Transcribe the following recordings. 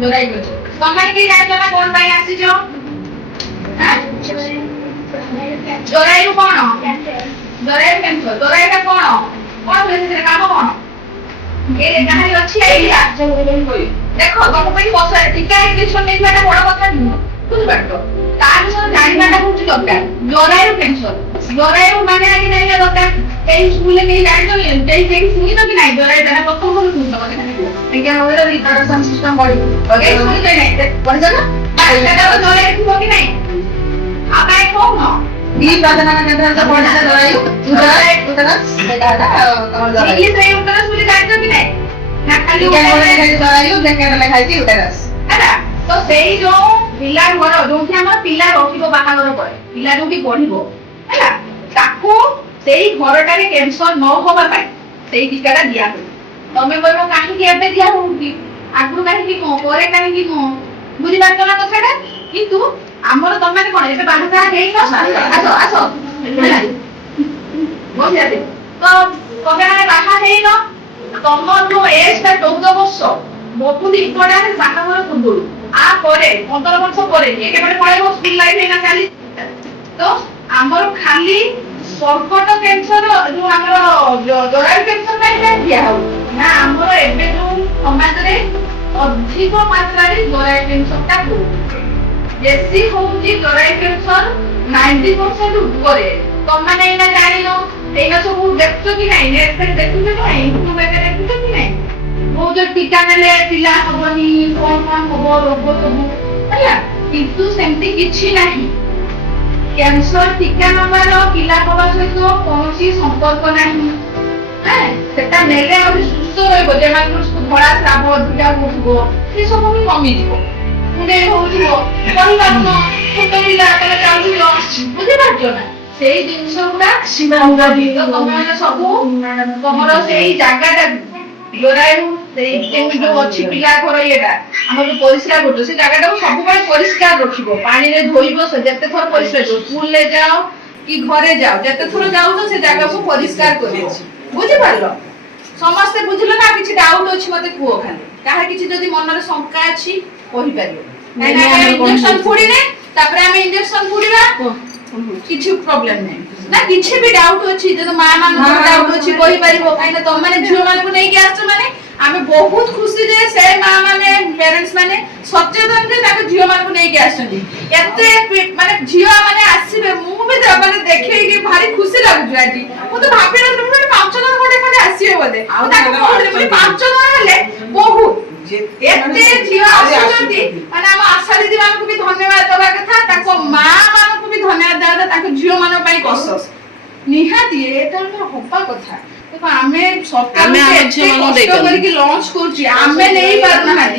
ଜରାୟୁ ଅଛି ତମେ କି ଜାଣିଛ ନା କଣ ପାଇଁ ଆସିଛ ଜରାୟୁ କଣ ଜରାୟୁ କ୍ୟାନ୍ସର ଜରାୟୁଟା କଣ କଣ ହୁଏ ସେଥିରେ କାମ କଣ ଏ କାହାରି ଅଛି ଏଇଆ ଦେଖ ତମ ପାଇଁ ଟୀକା ଇଞ୍ଜେକ୍ସନ ନେଇଯିବାଟା ବଡ କଥା ନୁହଁ ବୁଝିପାରୁଛ ତା ବିଷୟରେ ଜାଣିବାଟା ହଉଛି ଦରକାର ଜରାୟୁ କ୍ୟାନ୍ସର ଜରାୟୁ ମାନେ ଆଜି ଜାଣିବା ଦରକାର କେହି ସ୍କୁଲରେ କେହି ଜାଣିଛ କେହି ଶୁଣିଛ କି ନାହିଁ ଜରାୟୁଟା ପ୍ରଥମ ଥର ଶୁଣିଛ ବୋଧେ ଆଜ୍ଞା ଆମର ରିପ୍ରଡକ୍ସନ ସିଷ୍ଟମ ବଢି କେହି ଶୁଣିଛ ନାହିଁ ପଢିଛ ନା ଜରାୟୁ ଥିବ କି ନାହିଁ ଆଉ କାହିଁ କହୁନ ପ୍ରଜନନ କେନ୍ଦ୍ର ପଢିଛ ଜରାୟୁ ଉଦରସ୍ ସେଇଟା ଇଂଲିଶରେ ଉଦରସ୍ ବୋଲି ଜାଣିଛ କି ନାହିଁ ନା ଖାଲି ଜରାୟୁ ଲେଖାରେ ଲେଖା ହେଇଛି ଉଦରସ୍ ହେଲା ତ ସେଇ ଯୋଉ ପିଲା ଘର ଯୋଉଠି ଆମର ପିଲା ରଖିବ ବାହାଘର ପରେ ପିଲା ଯୋଉଠି ପଢିବ ହେଲା ତାକୁ ସେଇ ଘରଟାରେ କ୍ୟାନ୍ସର ନ ହବା ପାଇଁ ସେଇ ଟୀକାଟା ଦିଆ ହୁଏ ତମେ କହିବ କାହିଁକି ଏବେ ଦିଆ ହଉଛି ଆଗରୁ କାହିଁକି ନୁହଁ ପରେ କାହିଁକି ନୁହଁ ବୁଝିପାରୁଛ ନା କଥାଟା କିନ୍ତୁ ଆମର ତମେ କଣ ଏବେ ବାହାଘର ହେଇନ ଆସ ଆସ ବସିଯାতে ତ ତମେ ମାନେ ବାହା ହେଇନ ତମର ଯୋଉ ଏଜ୍ ଟା 14 ବର୍ଷ ବହୁତ ଇମ୍ପୋର୍ଟାଣ୍ଟ ବାହାଘର ପୂର୍ବରୁ ଆ ପରେ 15 ବର୍ଷ ପରେ ଏକେবারে ପଳେଇବ ସ୍କୁଲ ଲାଇଫ ହେଇନା ଚାଲି ତ ଆମର ଖାଲି କର୍କଟ କ୍ୟାନ୍ସର ଯୋଉ ଆମର ଜରାୟୁ କ୍ୟାନ୍ସର ପାଇଁ ଦିଆ ହଉ ନା ଆମର ଏବେ ଯୋଉ ସମାଜରେ ଅଧିକ ମାତ୍ରାରେ ଜରାୟୁ କ୍ୟାନ୍ସରଟା ହଉଛି ବେଶୀ ହଉଛି ଜରାୟୁ କ୍ୟାନ୍ସର 90% ଉପରେ ତମମାନେ ଏଇନା ଜାଣିନ ଏଇନା ସବୁ ଦେଖୁଛ କି ନାହିଁ ନେଟରେ ଦେଖୁଛ କି ନାହିଁ ୟୁଟ୍ୟୁବରେ ଦେଖୁଛ କି ନାହିଁ ବହୁତ ଟୀକା ନେଲେ ପିଲା ହବନି କଣ ହବ ରୋଗ ସବୁ ହେଲା କିନ୍ତୁ ସେମିତି କିଛି ନାହିଁ କ୍ୟାନ୍ସର ଟୀକା ନେବାର ପିଲା ହବା ସହିତ କୌଣସି ସମ୍ପର୍କ ନାହିଁ ସେଟା ନେଲେ ଆହୁରି ସୁସ୍ଥ ରହିବ ଯେମାନଙ୍କୁ ଧଳା ସ୍ରାବ ଅଧିକା ହଉଥିବ ସେସବୁ ବି କମିଯିବ କୁଣ୍ଡେଇ ହଉଥିବ କହିପାରୁନ ଛୋଟ ପିଲା ତମେ ଚାଲୁଛ ବୁଝିପାରୁଛ ନା ସେଇ ଜିନିଷ ଗୁଡା ତମେ ସବୁ ତମର ସେଇ ଜାଗାଟାକୁ ଜରାୟୁ ସେଇ ଯୋଉ ଅଛି ପିଲା ଘର ଇଏଟା ଆମର ଯୋଉ ପରିସ୍ରା କରୁଛ ସେ ଜାଗାଟାକୁ ସବୁବେଳେ ପରିଷ୍କାର ରଖିବ ପାଣିରେ ଧୋଇବ ଯେତେ ଥର ପରିଷ୍କାର କରିବ ସ୍କୁଲରେ ଯାଅ କି ଘରେ ଯାଅ ଯେତେ ଥର ଯାଉଛ ସେ ଜାଗାକୁ ପରିଷ୍କାର କରିବ ବୁଝିପାରିଲ ସମସ୍ତେ ବୁଝିଲ ନା କିଛି ଡାଉଟ ଅଛି ମତେ କୁହ ଖାଲି କାହାର କିଛି ଯଦି ମନରେ ଶଙ୍କା ଅଛି କହିପାରିବ ଇଞ୍ଜେକ୍ସନ ଫୁଡିନେ ତାପରେ ଆମେ ଇଞ୍ଜେକ୍ସନ ଫୁଡିବା କିଛି ପ୍ରୋବ୍ଲେମ ନାହିଁ ନା କିଛି ବି ଡାଉଟ ଅଛି ଯଦି ମା ମାନଙ୍କର ଡାଉଟ ଅଛି କହିପାରିବ କାହିଁକି ତମମାନେ ଝିଅ ମାନଙ୍କୁ ନେଇକି ଆସିଛ ମାନେ ଆମେ ବହୁତ ଖୁସି ଯେ ସେ ମା ମାନେ ପ୍ୟାରେଣ୍ଟସ ମାନେ ସଚେତନ ଯେ ତାଙ୍କ ଝିଅ ମାନଙ୍କୁ ନେଇକି ଆସିଛନ୍ତି ଏତେ ମାନେ ଝିଅ ମାନେ ଆସିବେ ମୁଁ ବି ମାନେ ଦେଖେଇକି ଭାରି ଖୁସି ଲାଗୁଛି ଆଜି ମୁଁ ତ ଭାବି ନଥିଲି ମୁଁ 5 ଜଣ ଖଣ୍ଡେ ଆସିବେ ବୋଧେ ଆଉ ତାଙ୍କୁ କହୁଥିଲି 5 ଜଣ ହେଲେ ବହୁତ ଏତେ ଝିଅ ଆସୁଛନ୍ତି ମାନେ ଆମ ଆଶା ଦିଦି ମାନଙ୍କୁ ବି ଧନ୍ୟବାଦ ଦେବା କଥା ତାଙ୍କ ମା ମାନଙ୍କୁ ବି ଧନ୍ୟବାଦ ଦେବା କଥା ତାଙ୍କ ଝିଅ ମାନଙ୍କ ପାଇଁ କଷ୍ଟ ନିହାତି ଏଟା ହବା କଥା ଆମେ ସରକାର କରିକି ଲଞ୍ଚ କରୁଛି ଆମେ ନେଇ ପାରୁନାହାନ୍ତି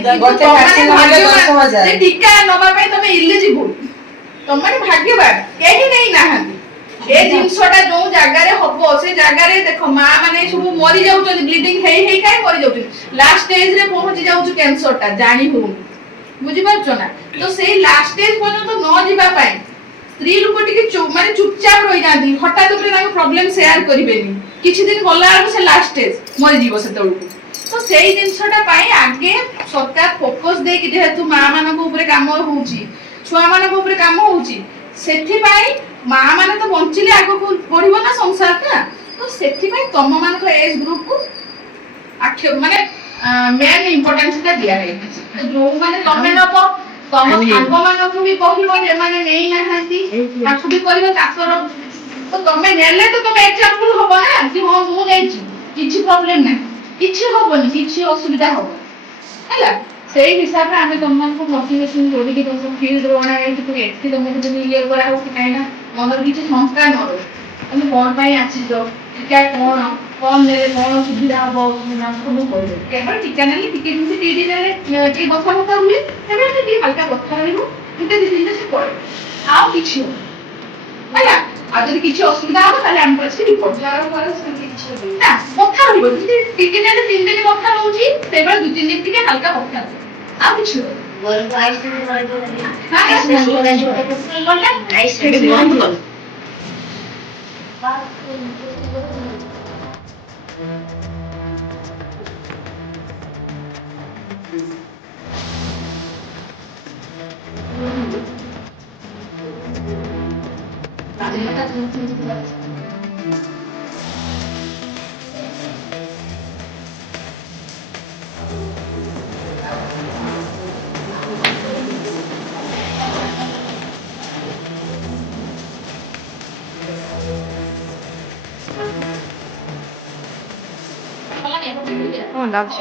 ଟୀକା ନବା ପାଇଁ ତମେ ଇଲିଜିବୁଲ ତମେ ଭାଗ୍ୟବାନ କେହି ନେଇ ନାହାନ୍ତି ଏ ଜିନିଷଟା ଯୋଉ ଜାଗାରେ ହବ ସେ ଜାଗାରେ ଦେଖ ମା ମାନେ ସବୁ ମରି ଯାଉଛନ୍ତି ବ୍ଲିଡିଂ ହେଇ ହେଇ କାଇଁ ମରି ଯାଉଛନ୍ତି ଲାଷ୍ଟ ଷ୍ଟେଜ ରେ ପହଞ୍ଚି ଯାଉଛି କ୍ୟାନ୍ସରଟା ଜାଣି ହଉନି ବୁଝିପାରୁଛ ନା ତ ସେଇ ଲାଷ୍ଟ ଷ୍ଟେଜ ପର୍ଯ୍ୟନ୍ତ ନ ଯିବା ପାଇଁ ସ୍ତ୍ରୀ ଲୋକ ଟିକେ ମାନେ ଚୁପଚାପ ରହିଯାନ୍ତି ହଠାତ୍ ଉପରେ ତାଙ୍କ ପ୍ରୋବ୍ଲେମ ସେୟାର କରିବେନି କିଛି ଦିନ ଗଲା ବେଳକୁ ସେ ଲାଷ୍ଟ ଷ୍ଟେଜ ମରିଯିବ ସେତେବେଳକୁ ତ ସେଇ ଜିନିଷଟା ପାଇଁ ଆଗେ ସରକାର ଫୋକସ ଦେଇକି ଯେହେତୁ ମା ମାନଙ୍କ ଉପରେ କାମ ହଉଛି ଛୁଆ ମାନଙ୍କ ଉପରେ କାମ ହଉଛି ସେଥିପାଇଁ ମା ମାନେ ତ ବଞ୍ଚିଲେ ଆଗକୁ ବଢିବ ନା ସଂସାରଟା ତ ସେଥିପାଇଁ ତମ ମାନଙ୍କ ଏଜ ଗ୍ରୁପକୁ ମାନେ ମେନ୍ ଇମ୍ପୋର୍ଟାନ୍ସଟା ଦିଆହେଇଛି ଯୋଉମାନେ ତମେ ନବ ତମ ସାଙ୍ଗମାନଙ୍କୁ ବି କହିବ ଯେମାନେ ନେଇନାହାନ୍ତି ତାକୁ ବି କହିବ ଚାଷର ତ ତମେ ନେଲେ ତ ତମେ ଏକ୍ସାମ୍ପଲ ହବ ନା କି ହଁ ମୁଁ ନେଇଛି କିଛି ପ୍ରୋବ୍ଲେମ ନାହିଁ କିଛି ହବନି କିଛି ଅସୁବିଧା ହବନି ହେଲା ସେଇ ହିସାବରେ ଆମେ ତମମାନଙ୍କୁ ମୋଟିଭେସନ କରିକି ତମକୁ ଫିଲ୍ଡ ଅଣାଯାଇଛି ଏଠି ତମକୁ ଯଦି ଇଏ କରାହଉଛି କାହିଁକି ନା ମନରେ କିଛି ସଂସ୍ଥା ନ ରହୁ ତମେ କଣ ପାଇଁ ଆସିଛ ଟୀକା କଣ ନେଲେ କଣ ସୁବିଧା ହବ ସବୁ କହିବେ କେବଳ ଟୀକା ନେଲେ ଟିକେ ଯେମିତି ଟିଟି ନେଲେ ଟିକେ କଥାବାର୍ତ୍ତା ହୁଏ ତେବେ ଟିକେ ହାଲକା କଥା ରହିବ ଟିକେ ଦି ଦିନରେ ସେ ପଳେଇବ ଆଉ କିଛି ହବ ହେଲା ଆଉ ଯଦି କିଛି ଅସୁବିଧା ହବ ତାହେଲେ ଆମେ ଆସିକି ରିପୋର୍ଟ ନା କଥା ରହିବ ଯଦି ଟିକେ ନେଲେ 3 ଦିନ କଥା ରହୁଛି ସେବେଳେ 2-3 ଦିନ ଟିକେ ହାଲକା କଥା ରହିବ ଆଉ କିଛି ହବ 나도.